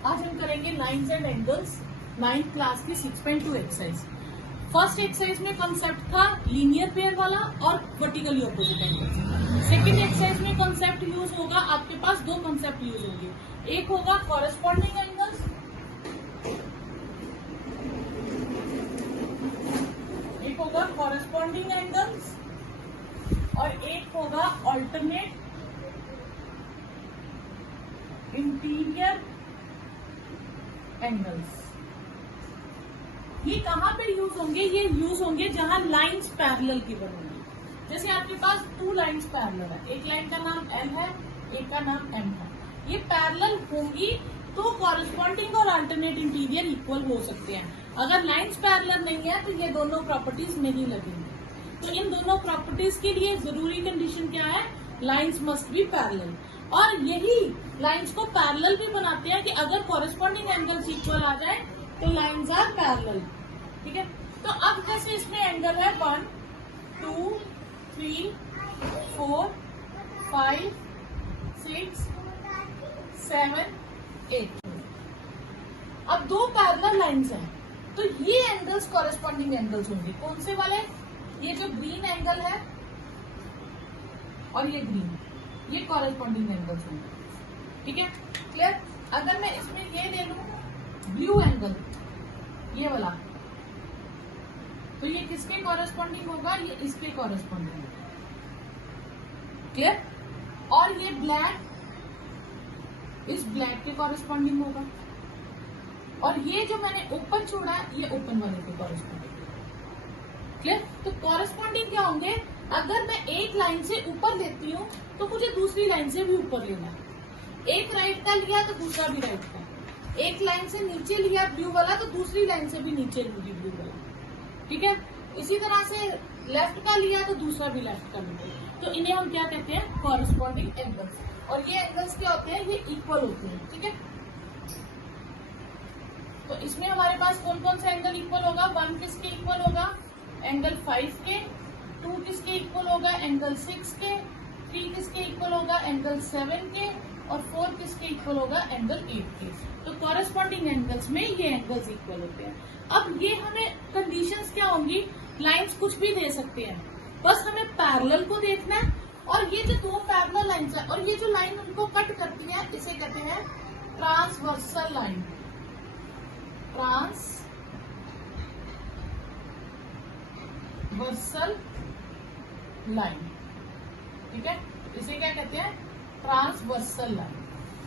आज हम करेंगे lines and angles 9th class की 6.2 एक्सरसाइज। फर्स्ट एक्सरसाइज में कॉन्सेप्ट था लीनियर पेयर वाला और vertically opposite angles. Second exercise में कॉन्सेप्ट यूज होगा, आपके पास दो कॉन्सेप्ट यूज होंगे, एक होगा कॉरेस्पॉन्डिंग एंगल्स, एक होगा कॉरेस्पॉन्डिंग एंगल्स और एक होगा ऑल्टरनेट इंटीरियर एंगल्स। ये कहां पे यूज होंगे? ये यूज होंगे जहां लाइंस पैरेलल की बनेंगी। जैसे आपके पास टू लाइंस पैरेलल है, एक लाइन का नाम L है, एक का नाम M है। ये पैरेलल होंगी तो कॉरेस्पॉन्डिंग और अल्टरनेट इंटीरियर इक्वल हो सकते हैं। अगर लाइंस पैरेलल नहीं है तो ये दोनों प्रॉपर्टीज नहीं लगेंगी। तो इन दोनों प्रॉपर्टीज के लिए जरूरी कंडीशन क्या है? Lines must be parallel. और यही लाइंस को पैरेलल भी बनाते हैं कि अगर कॉरेस्पॉन्डिंग एंगल्स इक्वल आ जाए तो लाइंस आर पैरेलल। ठीक है, तो अब जैसे इसमें एंगल है 1 2 3 4 5 6 7 8। अब दो पैरेलल लाइंस हैं तो ये एंगल्स कॉरेस्पॉन्डिंग एंगल्स होंगे। कौन से वाले? ये जो ग्रीन एंगल है और ये ग्रीन, ये कॉरेस्पॉन्डिंग एंगल्स होंगे। ठीक है, क्लियर? अगर मैं इसमें ये ले लूं ब्लू एंगल, ये वाला, तो ये किसके कॉरेस्पॉन्डिंग होगा? ये इसके कॉरेस्पॉन्डिंग होगा। क्लियर? और ये ब्लैक इस ब्लैक के कॉरेस्पॉन्डिंग होगा और ये जो मैंने ओपन छोड़ा है ये ओपन वाले के कॉरेस्पॉन्डिंग होगा। क्लियर? तो कॉरेस्पॉन्डिंग क्या होंगे? अगर मैं एक लाइन से ऊपर लेती हूँ तो मुझे दूसरी लाइन से भी ऊपर लेना है। एक राइट का लिया तो दूसरा भी राइट का, एक लाइन से नीचे लिया ब्लू वाला तो दूसरी लाइन से भी नीचे लूंगी ब्लू वाला। ठीक है, इसी तरह से लेफ्ट का लिया तो दूसरा भी लेफ्ट का लूंगी। तो इन्हें हम क्या कहते हैं? Corresponding angles. और ये एंगल्स क्या होते हैं? ये इक्वल होते हैं। ठीक है, तो इसमें हमारे पास कौन कौन सा एंगल इक्वल होगा? 1 किसके इक्वल होगा? एंगल 5 के। 2 किसके इक्वल होगा? एंगल 6 के। 3 किसके इक्वल होगा? एंगल 7 के। और 4 किसके इक्वल होगा? एंगल 8 के। तो कॉरेस्पॉन्डिंग एंगल्स में ये एंगल्स इक्वल होते हैं। अब ये हमें कंडीशंस क्या होंगी? लाइंस कुछ भी दे सकते हैं, बस हमें पैरेलल को देखना है। और ये जो दो पैरेलल लाइंस है और ये जो लाइन उनको कट करती है इसे कहते हैं ट्रांसवर्सल लाइन। Transversal line. ठीक है, इसे क्या कहते हैं? Transversal line.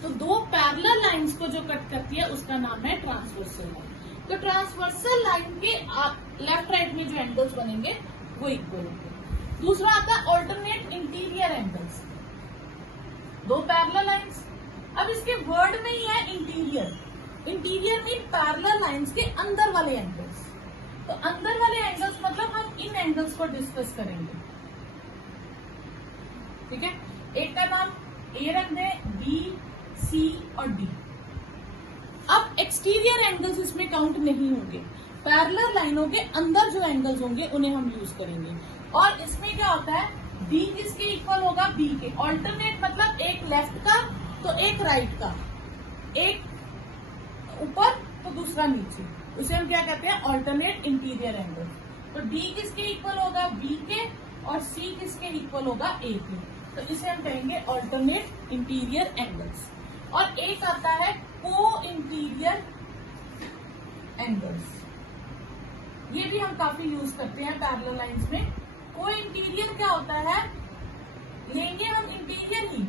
तो दो पैरेलल लाइंस को जो कट करती है उसका नाम है ट्रांसवर्सल लाइन। तो ट्रांसवर्सल लाइन के लेफ्ट राइट में जो एंगल्स बनेंगे वो इक्वल होंगे। दूसरा आता है ऑल्टरनेट इंटीरियर एंगल्स। दो पैरेलल लाइंस, अब इसके वर्ड में ही है interior. Interior mean parallel lines के अंदर वाले एंगल्स। तो अंदर वाले एंगल्स मतलब हम इन एंगल्स को डिस्कस करेंगे। ठीक है, एक का नाम ए रख दें, बी, सी और डी। अब एक्सटीरियर एंगल्स इसमें काउंट नहीं होंगे, पैरेलल लाइनों के अंदर जो एंगल्स होंगे उन्हें हम यूज करेंगे। और इसमें क्या होता है? डी किसके इक्वल होगा? बी के। ऑल्टरनेट मतलब एक लेफ्ट का तो एक राइट का, एक ऊपर तो दूसरा नीचे, उसे हम क्या कहते हैं? Alternate interior angle. तो डी किसके इक्वल होगा? बी के। और सी किसके इक्वल होगा? ए के। तो इसे हम कहेंगे ऑल्टरनेट इंटीरियर एंगल्स। और एक आता है को इंटीरियर एंगल्स। ये भी हम काफी यूज करते हैं पैरेलल लाइंस में। को इंटीरियर क्या होता है? लेंगे हम इंटीरियर ही।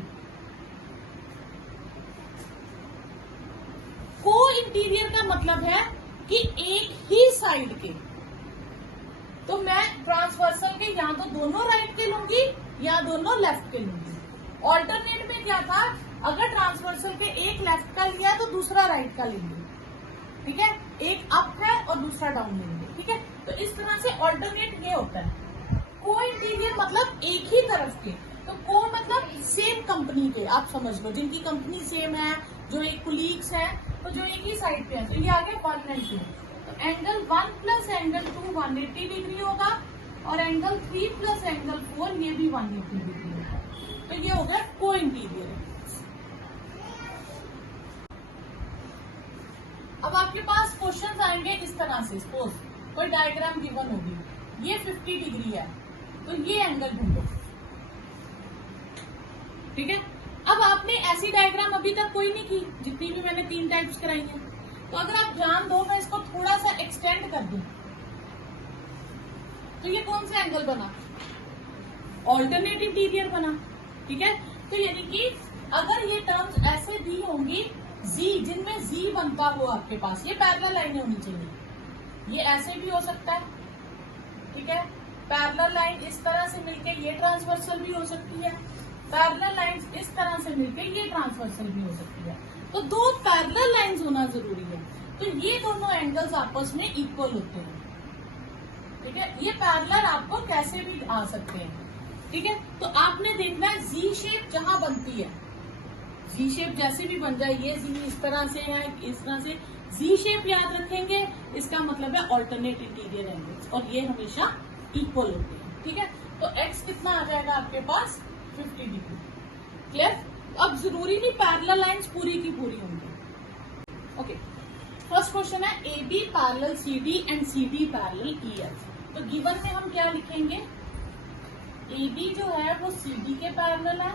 को इंटीरियर का मतलब है कि एक ही साइड के। तो मैं ट्रांसवर्सल के या तो दोनों राइट के लूंगी या दोनों लेफ्ट के लूंगी। ऑल्टरनेट में क्या था? अगर ट्रांसवर्सल के एक लेफ्ट का लिया तो दूसरा राइट का लेंगे। ठीक है, एक अप है और दूसरा डाउन लेंगे। ठीक है, तो इस तरह से ऑल्टरनेट ये होता है। को इंटीरियर मतलब एक ही तरफ के। तो को मतलब सेम कंपनी के, आप समझ लो, जिनकी कंपनी सेम है, जो एक कुलीग्स है, तो जो एक ही साइड पे है। तो ये आ गया 1 and 2। तो एंगल 1 प्लस एंगल 2 180 डिग्री होगा और एंगल 3 प्लस एंगल 4 ये भी 180 डिग्री होगा। तो ये हो गया को इंटीरियर। अब आपके पास क्वेश्चन आएंगे इस तरह से, सपोज कोई डायग्राम गिवन होगी, ये 50 डिग्री है, तो ये एंगल ढूंढो, ठीक है। अब आपने ऐसी डायग्राम अभी तक कोई नहीं की, जितनी भी मैंने 3 टाइप्स कराई है, तो अगर आप ध्यान दो, मैं इसको थोड़ा सा एक्सटेंड कर दूं, तो ये कौन सा एंगल बना, ऑल्टरनेट इंटीरियर बना, ठीक है। तो यानी कि अगर ये टर्म्स ऐसे दी होंगी जी, जिनमें जी बनता हो आपके पास, ये पैरेलल लाइनें होनी चाहिए, ये ऐसे भी हो सकता है, ठीक है। पैरेलल लाइन इस तरह से मिलके ये ट्रांसवर्सल भी हो सकती है, पैरेलल लाइंस इस तरह से मिलके ये ट्रांसवर्सल भी हो सकती है। तो 2 पैरेलल लाइंस होना जरूरी है, तो ये दोनों एंगल्स आपस में इक्वल होते हैं, ठीक है। ये पैरेलल आपको कैसे भी आ सकते हैं, ठीक है। तो आपने देखना है जी शेप जहां बनती है, जी शेप जैसे भी बन जाए, ये जी इस तरह से है, इस तरह से जी शेप याद रखेंगे, इसका मतलब है ऑल्टरनेट इंटीरियर एंगल्स, और ये हमेशा इक्वल होते हैं, ठीक है। तो एक्स कितना आ जाएगा आपके पास 50 डिग्री, क्लियर। अब जरूरी नहीं पैरेलल लाइंस पूरी की पूरी होंगी। ओके, फर्स्ट क्वेश्चन है A B parallel C D and C D parallel E F. तो गिवन में हम क्या लिखेंगे, ए बी जो है वो सी डी के पैरेलल है,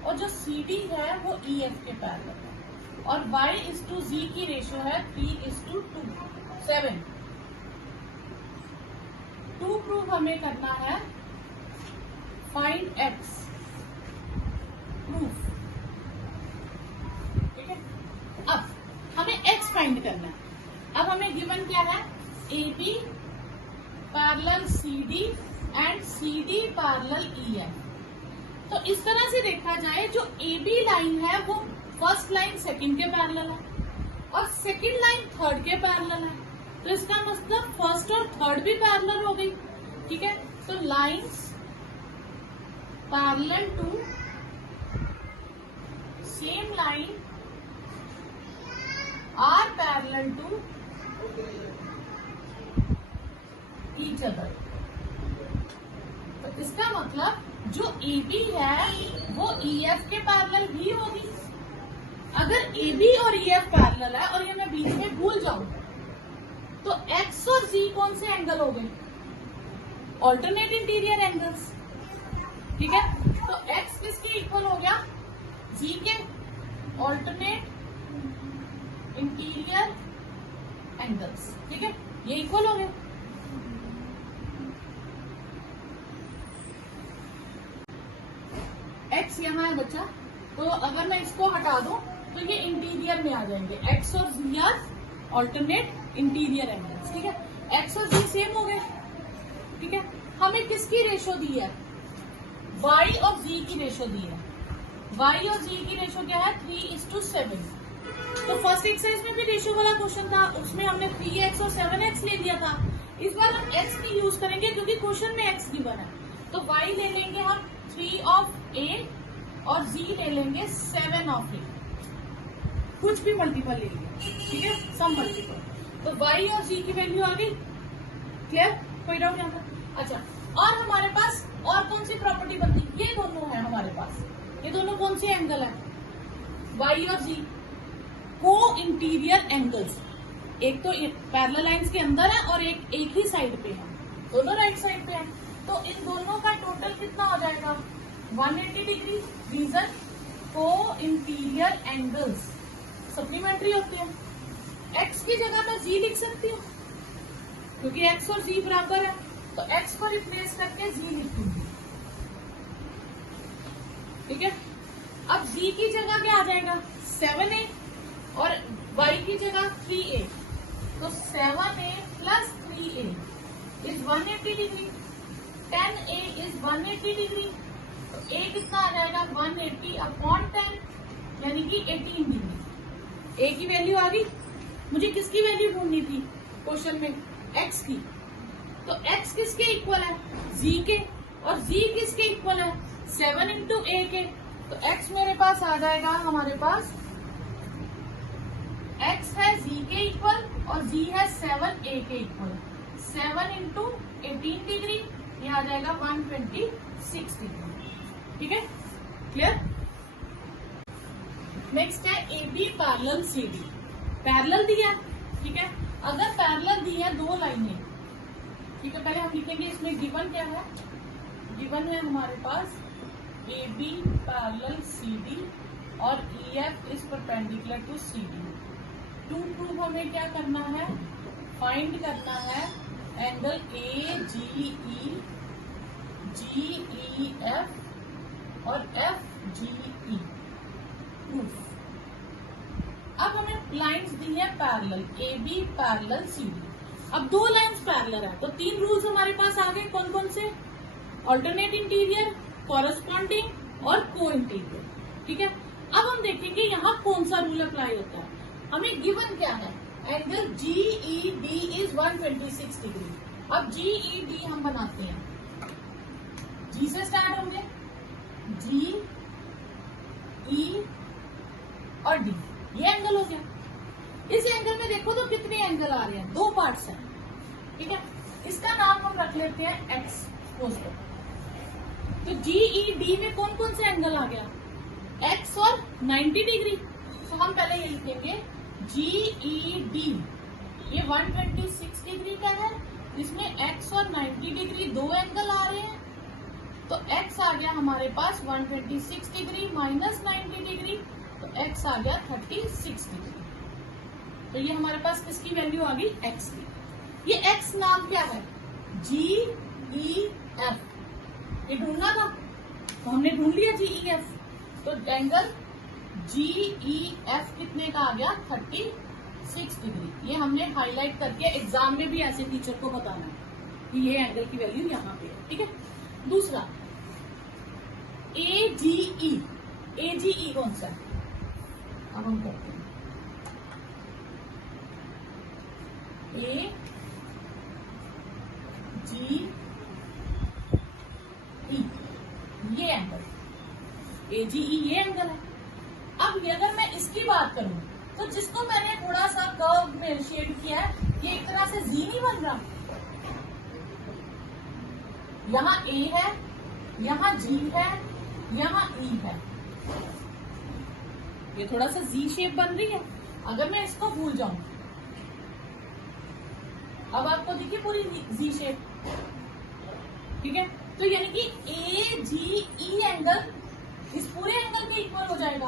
और जो सी डी है वो ई एफ के पैरेलल है, और y/z की रेशियो है 3:2 7। 2 प्रूव हमें करना है, फाइंड x प्रूफ, ठीक है। अब हमें x फाइंड करना है। अब हमें गिवन क्या है, A B parallel C D and C D parallel E F. तो इस तरह से देखा जाए, जो ए बी लाइन है वो फर्स्ट लाइन सेकंड के पैरेलल है, और सेकंड लाइन थर्ड के पैरेलल है, तो इसका मतलब फर्स्ट और थर्ड भी पैरेलल हो गई, ठीक है। तो lines parallel to same line are parallel to each other. तो इसका मतलब जो ए बी है वो ई एफ के पैरेलल भी होगी। अगर ए बी और ई एफ पैरेलल है और ये मैं बीच में भूल जाऊं, तो एक्स और जी कौन से एंगल हो गए, ऑल्टरनेट इंटीरियर एंगल्स, ठीक है। तो एक्स किसके इक्वल हो गया, जी के, ऑल्टरनेट इंटीरियर एंगल्स, ठीक है, ये इक्वल हो गए। एक्स यहाँ है बच्चा, तो अगर मैं इसको हटा दूं तो ये इंटीरियर में आ जाएंगे, एक्स और जी आर ऑल्टरनेट इंटीरियर एंगल्स, ठीक है। एक्स और जी सेम हो गए, ठीक है। हमें किसकी रेशो दी है, वाई और जी की रेशो दी है। वाई और जी की रेशो क्या है, 3:7। तो फर्स्ट एक्सरसाइज में भी रेशो वाला क्वेश्चन था, उसमें हमने 3x और 7x ले लिया था। इस बार हम x की यूज करेंगे क्योंकि क्वेश्चन में x गिवन है। तो y ले लेंगे हम 3 ऑफ a और z ले लेंगे 7 ऑफ a, कुछ भी मल्टीपल ले लेंगे, ठीक है, सम मल्टीपल। तो y और z की वैल्यू आ गई, क्लियर, कोई डाउट यहाँ पर। अच्छा, और हमारे पास और कौन सी प्रॉपर्टी बनती, ये दोनों है हमारे पास, ये दोनों कौन से एंगल है, y और z को इंटीरियर एंगल्स, एक तो पैरेलल लाइंस के अंदर है और एक ही साइड पे है, दोनों राइट साइड पे है। तो इन दोनों का टोटल कितना हो जाएगा, 180 डिग्री। रीजन, को इंटीरियर एंगल्स सप्लीमेंट्री होते हैं। x की जगह मैं z लिख सकती हूँ क्योंकि x और z बराबर है, तो x को रिप्लेस करके z लिख दूंगी, ठीक है। अब z की जगह क्या आ जाएगा, 7a, और y की जगह 3a, तो 7a plus 3a is 180 degree, 10a is 180 degree, तो a कितना आ जाएगा 180 अपॉन 10, यानी कि 18 डिग्री। a की वैल्यू आ गई, मुझे किसकी वैल्यू ढूंढनी थी क्वेश्चन में, x की। तो x किसके इक्वल है, z के, और z किसके इक्वल है, 7 इंटू a के। तो x मेरे पास आ जाएगा, हमारे पास x है z के इक्वल और z है 7a के इक्वल, 7 इंटू 18 डिग्री, ये आ जाएगा 126 डिग्री, ठीक है, क्लियर। नेक्स्ट है A B parallel C D. Parallel दिया ठीक है। अगर पैरेलल दी है दो लाइनें, ठीक है, पहले हम लिखेंगे इसमें गिवन क्या है। गिवन है हमारे पास AB पैरेलल CD और EF is perpendicular to CD। To prove हमें क्या करना है, फाइंड करना है एंगल AGE, GEF और FGE। प्रूफ। अब हमें लाइंस दी है पैरेलल, AB पैरेलल CD। अब दो लाइंस पैरेलल है तो तीन रूल्स हमारे पास आ गए। कौन कौन से? ऑल्टरनेट इंटीरियर, कॉरेस्पॉन्डिंग और को इंटीरियर। ठीक है। अब हम देखेंगे यहाँ कौन सा रूल अप्लाई होता है। हमें गिवन क्या है, एंगल GED इज 126 डिग्री। अब GED हम बनाते हैं, G से स्टार्ट होंगे, G E और D, ये एंगल हो गया। इस एंगल में देखो तो कितने एंगल आ रहे हैं, दो पार्ट्स हैं। ठीक है, इसका नाम हम रख लेते हैं X। तो GED में कौन कौन से एंगल आ गया, X और 90 डिग्री। तो हम पहले ये लिखेंगे GED, ये 126 डिग्री का है, इसमें X और 90 डिग्री दो एंगल आ रहे हैं। तो X आ गया हमारे पास 126 डिग्री माइनस 90 डिग्री, तो X आ गया 36 डिग्री। तो ये हमारे पास किसकी वैल्यू आ गई, X की। ये X नाम क्या है, GEF। ये ढूंढना था तो हमने ढूंढ लिया GEF। तो एंगल GEF कितने का आ गया, 36 डिग्री। ये हमने हाईलाइट करके एग्जाम में भी ऐसे टीचर को बताना है कि ये एंगल की वैल्यू यहाँ पे है। ठीक है। दूसरा AGE, AGE कौन सा है, अब हम करते हैं AGE, ये एंगल AGE ये एंगल है। अब अगर मैं इसकी बात करूं तो जिसको मैंने थोड़ा सा कर्व में शेड किया है, ये एक तरह से जी नहीं बन रहा। यहाँ A है, यहाँ G है, यहाँ E है, ये थोड़ा सा जी शेप बन रही है। अगर मैं इसको भूल जाऊं, अब आपको देखिए पूरी जी शेप। ठीक है, तो यानी कि AGE एंगल इस पूरे एंगल के इक्वल हो जाएगा,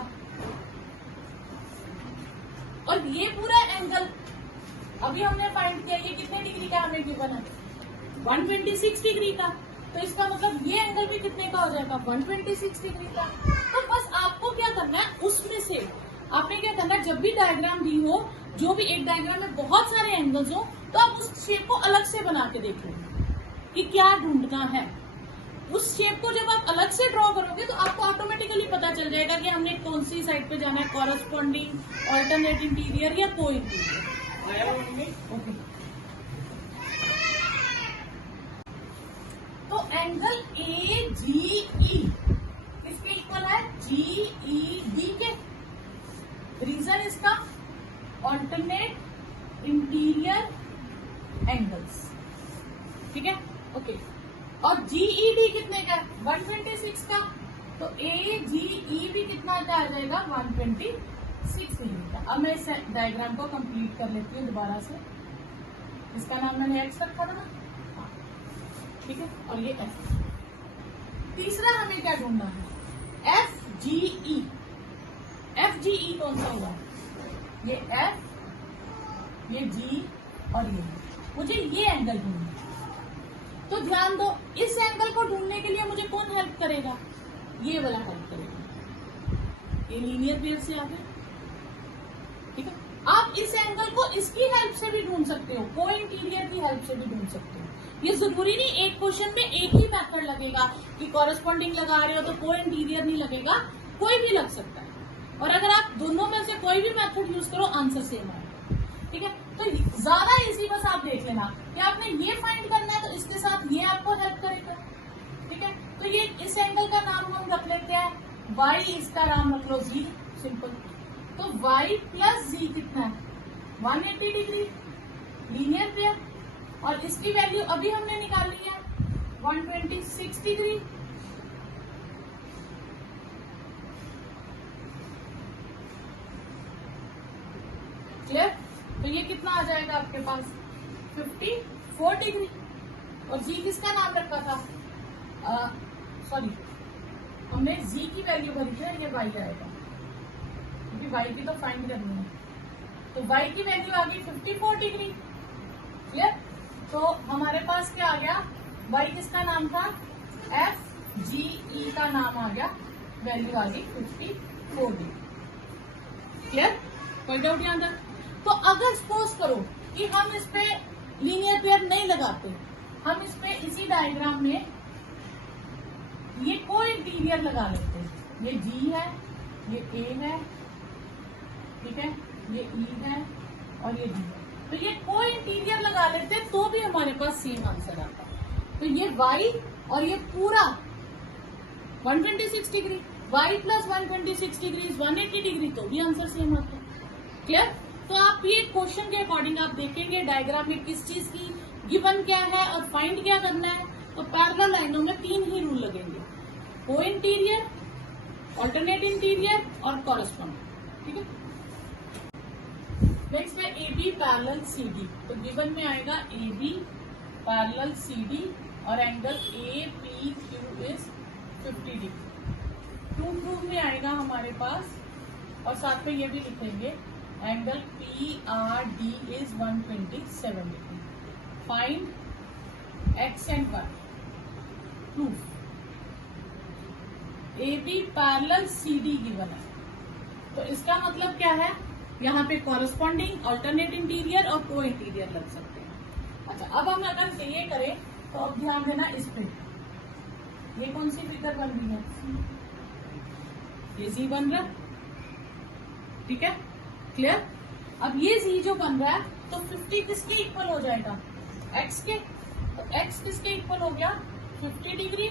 और ये पूरा एंगल अभी हमने फाइंड किया, ये कितने डिग्री का हमें गिवन है, 126 डिग्री का। तो इसका मतलब ये एंगल भी कितने का हो जाएगा, 126 डिग्री का। तो बस आपको क्या करना है, उसमें से आपने क्या करना है, जब भी डायग्राम दी हो, जो भी एक डायग्राम में बहुत सारे एंगल्स हो, तो आप उस शेप को अलग से बना के देखो कि क्या ढूंढना है। उस शेप को जब आप अलग से ड्रॉ करोगे तो आपको ऑटोमेटिकली पता चल जाएगा कि हमने कौन सी साइड पे जाना है, कॉरेस्पॉन्डिंग, ऑल्टरनेट इंटीरियर या को इंटीरियर। ओके। तो एंगल AGE किसके इक्वल है, GED के। रीजन इसका ऑल्टरनेट इंटीरियर एंगल्स। ठीक है, ओके। और GED कितने का है, 126 का। तो AGE भी कितना का आ जाएगा, 126 डिग्री का। अब मैं इस डायग्राम को कंप्लीट कर लेती हूँ दोबारा से। इसका नाम मैंने X रखा था ना, ठीक है, और ये F। तीसरा हमें क्या ढूंढना है, FGE। FGE कौन सा हुआ, ये F, ये G और ये, मुझे ये एंगल ढूंढना है। तो ध्यान दो, इस एंगल को ढूंढने के लिए मुझे कौन हेल्प करेगा, ये वाला हेल्प करेगा। ये लीनियर पेयर से आ गया। ठीक है, आप इस एंगल को इसकी हेल्प से भी ढूंढ सकते हो, को इंटीरियर की हेल्प से भी ढूंढ सकते हो। ये जरूरी नहीं एक क्वेश्चन में एक ही मेथड लगेगा कि कॉरेस्पॉन्डिंग लगा रहे हो तो को इंटीरियर नहीं लगेगा, कोई भी लग सकता है। और अगर आप दोनों में से कोई भी मेथड यूज करो, आंसर सेम आएगा। ठीक है, तो ज्यादा इजी बस आप देख लेना कि आपने ये फाइंड करना है, तो इसके साथ ये आपको हेल्प करेगा। ठीक है, तो ये इस एंगल का नाम हम रख लेते हैं y, इसका नाम रख लो z, सिंपल। तो y प्लस z कितना है, 180 डिग्री, लीनियर पेयर। और इसकी वैल्यू अभी हमने निकाली है 126 डिग्री। क्लियर। तो ये कितना आ जाएगा आपके पास 54 डिग्री। और जी किसका नाम रखा था, सॉरी हमने जी की वैल्यू भरी थी, ये वाई आएगा क्योंकि वाई की तो फाइंड करनी है। तो वाई की वैल्यू आ गई 54 डिग्री। क्लियर। तो हमारे पास क्या आ गया, वाई किसका नाम था, एफ जी ई का नाम आ गया, वैल्यू आ गई 54 डिग्री। क्लियर, कोई डाउट यहाँ तक। तो अगर सपोज करो कि हम इस पे लीनियर पेयर नहीं लगाते, हम इस पे इसी डायग्राम में ये कोई इंटीरियर लगा लेते हैं, ये जी है, ये ए है, ठीक है, ये ई है और ये डी है, तो ये कोई इंटीरियर लगा लेते हैं तो भी हमारे पास सेम आंसर आता है। तो ये y और ये पूरा 126 degree, y plus 126 degree 180 degree, तो भी आंसर सेम आता है। क्लियर। तो आप ये क्वेश्चन के अकॉर्डिंग आप देखेंगे डायग्राम में किस चीज की गिवन क्या है और फाइंड क्या करना है। तो पैरेलल लाइनों में 3 ही रूल लगेंगे, को इंटीरियर, ऑल्टरनेट इंटीरियर और कॉरेस्पॉन्डिंग। ठीक है। नेक्स्ट है A B parallel C D. तो गिवन में आएगा A B parallel C D और angle A P Q is 50 degree. To proof में आएगा हमारे पास, और साथ में ये भी लिखेंगे angle P R D is 127 degree. Find X and Y. Proof A B parallel C D given है, तो इसका मतलब क्या है, यहाँ पे कॉरेस्पॉन्डिंग, ऑल्टरनेट इंटीरियर और को इंटीरियर लग सकते हैं। अच्छा, अब हम अगर ये करें तो अब ध्यान देना इस पे, ये कौन सी फिगर बन रही है, ये जी बन रहा है, ठीक है। क्लियर। अब ये जी जो बन रहा है तो 50 किसके इक्वल हो जाएगा, एक्स के। तो एक्स किसके इक्वल हो गया, 50 डिग्री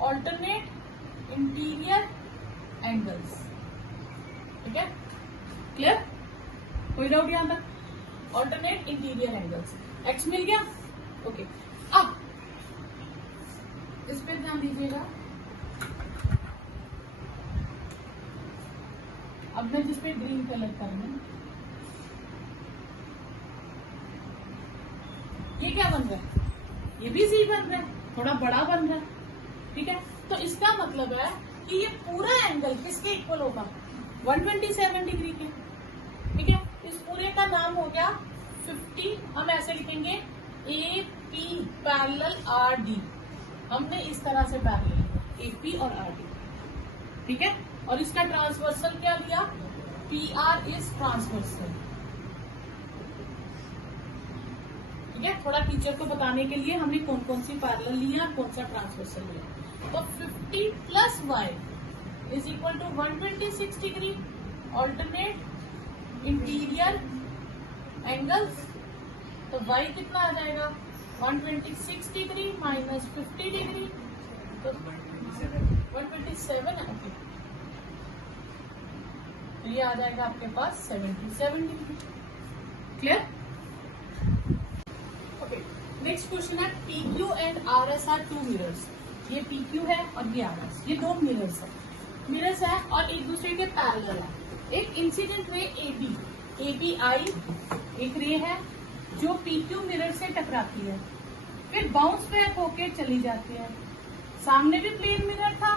ऑल्टरनेट इंटीरियर एंगल्स। ठीक है। क्लियर, कोई डाउट यहां तक। ऑल्टरनेट इंटीरियर एंगल्स, एक्स मिल गया। ओके, अब इस पे ध्यान दीजिएगा। अब मैं जिस पे ग्रीन कलर करना, ये क्या बन रहा है, ये भी जी बन रहा है, थोड़ा बड़ा बन रहा है। ठीक है। तो इसका मतलब है कि ये पूरा एंगल किसके इक्वल होगा, 127 डिग्री के। ठीक है। इस पूरे का नाम हो गया 50, हम ऐसे लिखेंगे A P parallel R D. हमने इस तरह से पैरेलल लिखा, ए पी और आर डी। ठीक है। और इसका ट्रांसवर्सल क्या लिया, पी आर इज ट्रांसवर्सल। ठीक है। थोड़ा टीचर को बताने के लिए हमने कौन कौन सी पैरेलल लिया, कौन सा ट्रांसवर्सल लिया। तो 50 plus Y is equal to 126 degree alternate interior angles. तो y कितना आ जाएगा, 126 डिग्री माइनस 50 डिग्री, तो 127 है। ओके, तो ये आ जाएगा आपके पास 77 degree. Clear. Okay, next question है PQ and RS are 2 mirrors. ये PQ है और ये RS, ये 2 मिरर्स है और एक दूसरे के पैरेलल है। एक इंसिडेंट रे AB आई एक रे है जो PQ मिरर से टकराती है, फिर बाउंस बैक होके चली जाती है। सामने भी प्लेन मिरर था,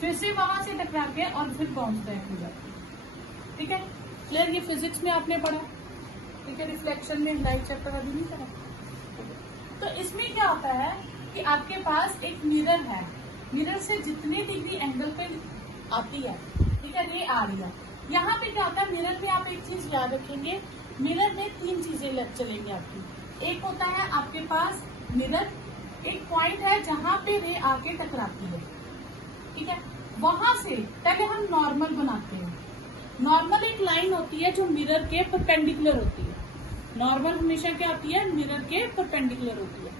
फिर से वहां से टकरा के और फिर बाउंस बैक हो जाती है। ठीक है। क्लियर, ये फिजिक्स में आपने पढ़ा। ठीक है। रिफ्लेक्शन में लाइट चैप्टर अभी नहीं पढ़ा। तो इसमें क्या होता है कि आपके पास एक मिरर है, मिरर से जितनी डिग्री एंगल पे आती है, ठीक है, रे आ रही है। यहाँ पे क्या होता है, मिरर में आप एक चीज याद रखेंगे, मिरर में 3 चीजें लग चलेंगी आपकी। एक होता है आपके पास मिरर, एक पॉइंट है जहां पे रे आके टकराती है। ठीक है। वहां से पहले हम नॉर्मल बनाते हैं। नॉर्मल एक लाइन होती है जो मिरर के परपेंडिकुलर होती है। नॉर्मल हमेशा क्या होती है, मिरर के परपेंडिकुलर होती है।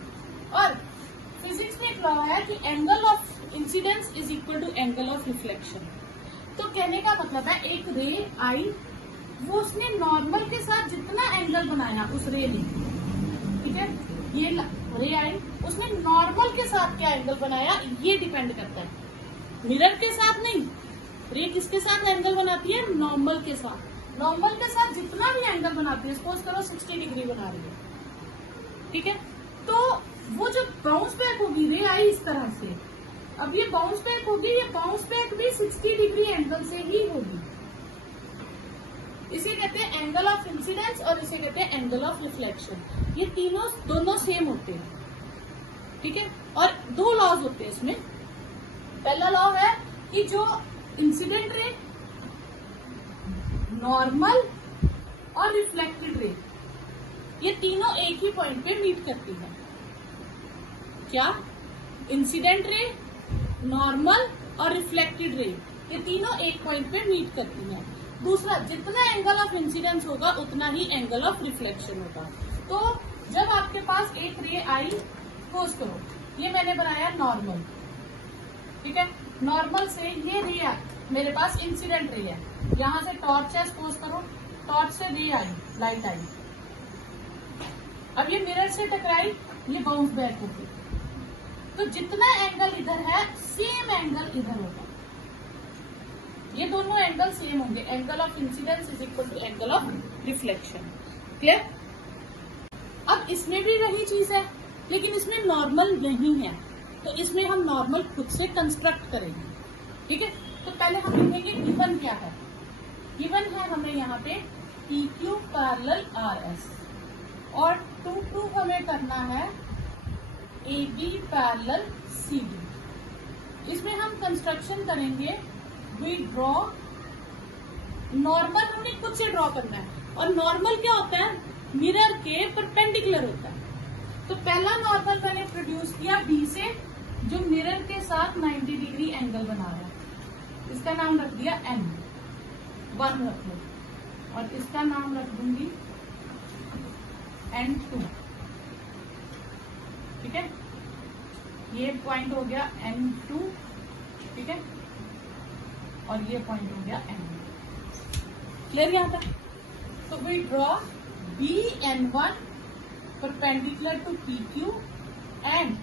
और फिजिक्स में एक लॉ है कि angle of incidence is equal to angle of reflection. तो कहने का मतलब है एक रे आई, वो उसने नॉर्मल के साथ जितना एंगल बनाया उस रे ने, ठीक है, ये रे आई उसने नॉर्मल के साथ क्या एंगल बनाया ये डिपेंड करता है, मिरर के साथ नहीं। रे किसके साथ एंगल बनाती है, नॉर्मल के साथ। नॉर्मल के साथ जितना भी एंगल बनाती है, सपोज करो 60 डिग्री बना रही है, ठीक है, तो वो जो बाउंस बैक होगी, रे आई इस तरह से, अब ये बाउंस बैक होगी, ये बाउंस बैक भी 60 डिग्री एंगल से ही होगी। इसे कहते हैं एंगल ऑफ इंसिडेंस और इसे कहते हैं एंगल ऑफ रिफ्लेक्शन। ये तीनों दोनों सेम होते हैं, ठीक है। और दो लॉज होते हैं इसमें। पहला लॉ है कि जो इंसिडेंट रे, नॉर्मल और रिफ्लेक्टेड रे, ये तीनों एक ही पॉइंट पे मीट करती है। क्या? इंसिडेंट रे, नॉर्मल और रिफ्लेक्टेड रे, ये तीनों एक पॉइंट पे मीट करती है। दूसरा, जितना एंगल ऑफ इंसिडेंस होगा उतना ही एंगल ऑफ रिफ्लेक्शन होगा। तो जब आपके पास एक रे आई, सपोज करो ये मैंने बनाया नॉर्मल, ठीक है, नॉर्मल से ये रे मेरे पास इंसिडेंट रे है, यहां से टॉर्च है, सपोज करो टॉर्च से रे आई, लाइट आई, अब ये मिरर से टकराई, ये बाउंस बैक होगी। तो जितना एंगल इधर है सेम एंगल इधर होगा, ये दोनों एंगल सेम होंगे। Angle of incidence is equal to angle of reflection. Clear? अब इसमें भी वही चीज है, लेकिन इसमें नॉर्मल नहीं है, तो इसमें हम नॉर्मल खुद से कंस्ट्रक्ट करेंगे, ठीक है। तो पहले हम लिखेंगे गिवन क्या है। गिवन है हमें यहाँ पे PQ पैरेलल RS, और टू प्रूफ हमें करना है AB पैरेलल CD। इसमें हम कंस्ट्रक्शन करेंगे, वी ड्रॉ नॉर्मल, हमें खुद से ड्रॉ करना है, और नॉर्मल क्या होता है? मिरर के परपेंडिकुलर होता है। तो पहला नॉर्मल मैंने प्रोड्यूस किया B से, जो मिरर के साथ 90 डिग्री एंगल बना रहा है, इसका नाम रख दिया N1 रख लो, और इसका नाम रख दूंगी N2, ठीक है। ये पॉइंट हो गया N2, ठीक है, और ये पॉइंट हो गया N1। क्लियर यहाँ तक? तो we draw BN1 perpendicular to PQ and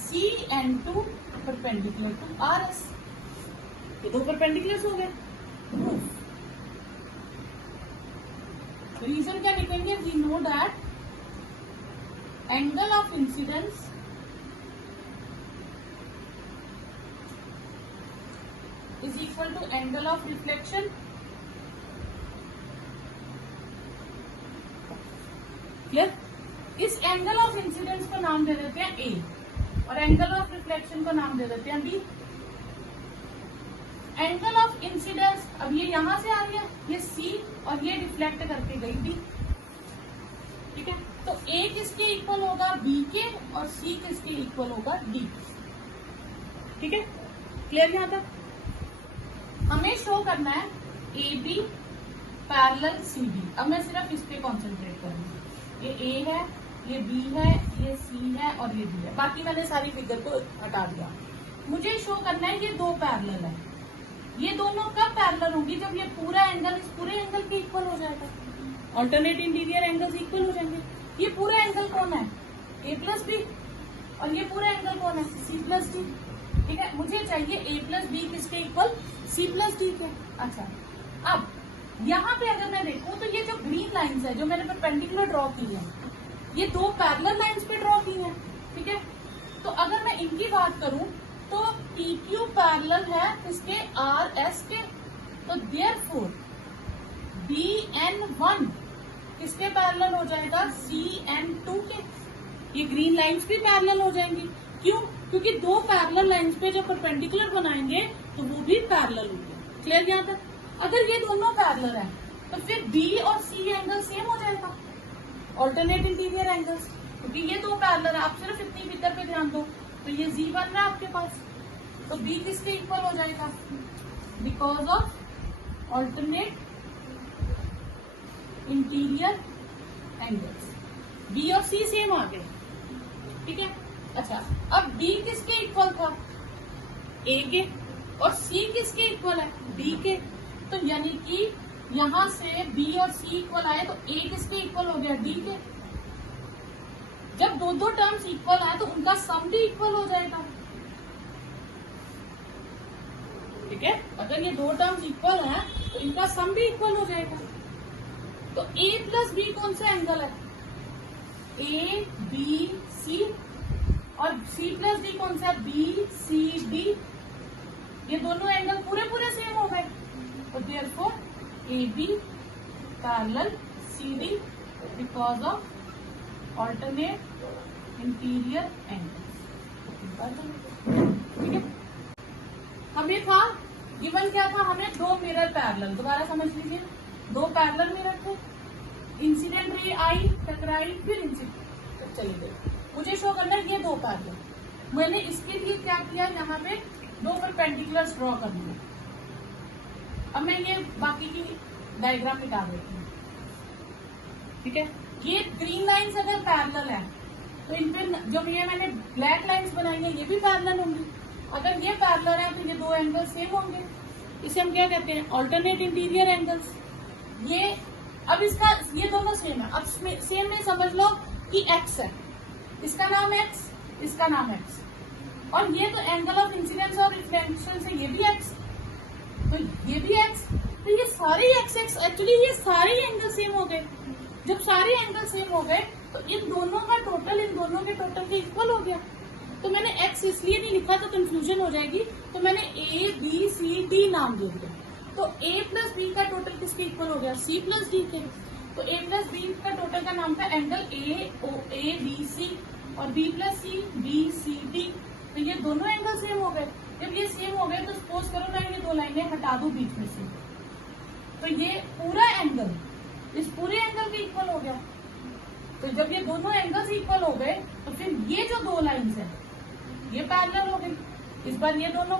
CN2 perpendicular to RS। ये दो परपेंडिकुलर्स हो गए। रीजन क्या लिखेंगे? We know that angle of incidence is equal to angle of reflection। Clear? इस एंगल ऑफ इंसिडेंस को नाम दे देते हैं A, और एंगल ऑफ रिफ्लेक्शन को नाम दे देते हैं B। एंगल ऑफ इंसिडेंस, अब ये यहां से आ गया, ये C, और ये रिफ्लेक्ट करके गई B, ठीक है। तो A किसके इक्वल होगा? B के, और C किसके इक्वल होगा? D, ठीक है। क्लियर यहाँ तक? हमें शो करना है AB पैरेलल CD। अब मैं सिर्फ इस पे कॉन्सेंट्रेट करूंगी। ये A है, ये B है, ये C है, और ये D है। बाकी मैंने सारी फिगर को हटा दिया। मुझे शो करना है ये दो पैरेलल है। ये दोनों कब पैरेलल होंगी? जब ये पूरा एंगल इस पूरे एंगल के इक्वल हो जाएगा। ऑल्टरनेट इंटीरियर एंगल्स इक्वल हो जाएंगे। ये पूरा एंगल कौन है? A प्लस B, और ये पूरा एंगल कौन है? C प्लस D, ठीक है। मुझे चाहिए A प्लस B किसके इक्वल? C प्लस D के। अच्छा, अब यहाँ पे अगर मैं देखूं तो ये जो ग्रीन लाइंस है जो मैंने परपेंडिकुलर ड्रॉ की है, ये दो पैरेलल लाइंस पे ड्रॉ की है, ठीक है। तो अगर मैं इनकी बात करूं तो PQ पैरेलल है इसके RS के, तो देयरफॉर BN1 किसके पैरेलल हो जाएगा? CN2 के। ये ग्रीन लाइंस भी पैरेलल हो जाएंगी। क्यों? क्योंकि दो पैरेलल लाइंस पे जो परपेंडिकुलर बनाएंगे तो वो भी पैरेलल होंगे। क्लियर यहाँ तक? अगर ये दोनों पैरेलल है तो फिर B और C एंगल सेम हो जाएगा, ऑल्टरनेट इंटीरियर एंगल्स, क्योंकि ये दो पैरेलल है। आप सिर्फ इतनी फिगर पे ध्यान दो, तो ये Z बन रहा है आपके पास, तो B किसके इक्वल हो जाएगा? Because of alternate interior angles, B और C सेम आ गए, ठीक है। अच्छा, अब B किसके इक्वल था? A के, और C किसके इक्वल है? D के। तो यानी कि यहां से B और C इक्वल आए तो A किसके इक्वल हो गया? D के। जब दो दो टर्म्स इक्वल आए तो उनका सम भी इक्वल हो जाएगा, ठीक है। अगर ये दो टर्म्स इक्वल हैं तो इनका सम भी इक्वल हो जाएगा। तो ए प्लस बी कौन सा एंगल है? ए बी सी, और सी प्लस डी कौन सा है? B C D. ये दोनों एंगल पूरे पूरे सेम हो गए, तो therefore A B parallel C D because of alternate interior angles. ठीक है, हमें था गिवन क्या था? हमें दो मिरर पैरेलल, दोबारा समझ लीजिए, दो पैरेलल मिरर थे, इंसिडेंट रे आई, टकराई, फिर इंसिडेंट चली गई। मुझे शो करना है ये दो पैरेलल। मैंने इसके लिए क्या किया, यहाँ पे दो परपेंडिकुलर्स ड्रॉ कर लिए। अब मैं ये बाकी की डायग्राम मिटा देती हूँ। ठीक है, ये ग्रीन लाइंस अगर पैरेलल है तो इन पे जो ये मैंने ब्लैक लाइंस बनाई है ये भी पैरेलल होंगी। अगर ये पैरेलल है तो ये दो एंगल सेम होंगे। इसे हम क्या कहते हैं? Alternate interior angles. ये अब इसका ये दोनों सेम है। अब सेम में समझ लो कि एक्स है, इसका नाम एक्स, इसका नाम एक्स, और ये तो एंगल ऑफ इंसिडेंस और रिफ्लेक्शन से ये भी एक्स, तो ये भी एक्स, तो ये सारे एक्स एक्स, एक्चुअली ये सारे एंगल सेम हो गए। जब सारे एंगल सेम हो गए तो इन दोनों का टोटल इन दोनों के टोटल के इक्वल हो गया। तो मैंने एक्स इसलिए नहीं लिखा तो कंफ्यूजन हो जाएगी, तो मैंने ए बी सी डी नाम दे दिया। तो ए प्लस बी का टोटल किसके इक्वल हो गया? सी प्लस डी के। तो ए प्लस बी का टोटल का नाम था एंगल ए बी सी, और B plus C B C D. तो ये दोनों एंगल सेम हो गए। जब ये सेम हो गए तो सपोज करो मैं ये दो लाइनें हटा दूं बीच में से, तो ये पूरा एंगल इस पूरे एंगल के इक्वल हो गया। तो जब ये दोनों एंगल्स इक्वल हो गए तो फिर ये जो दो लाइंस है ये पैरेलल हो गई। इस बार ये दोनों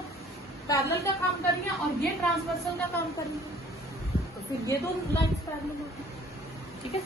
पैरेलल का काम कर रही है और ये ट्रांसवर्सल का काम कर रही है, तो फिर ये दो लाइंस पैरेलल हो गई। ठीक है।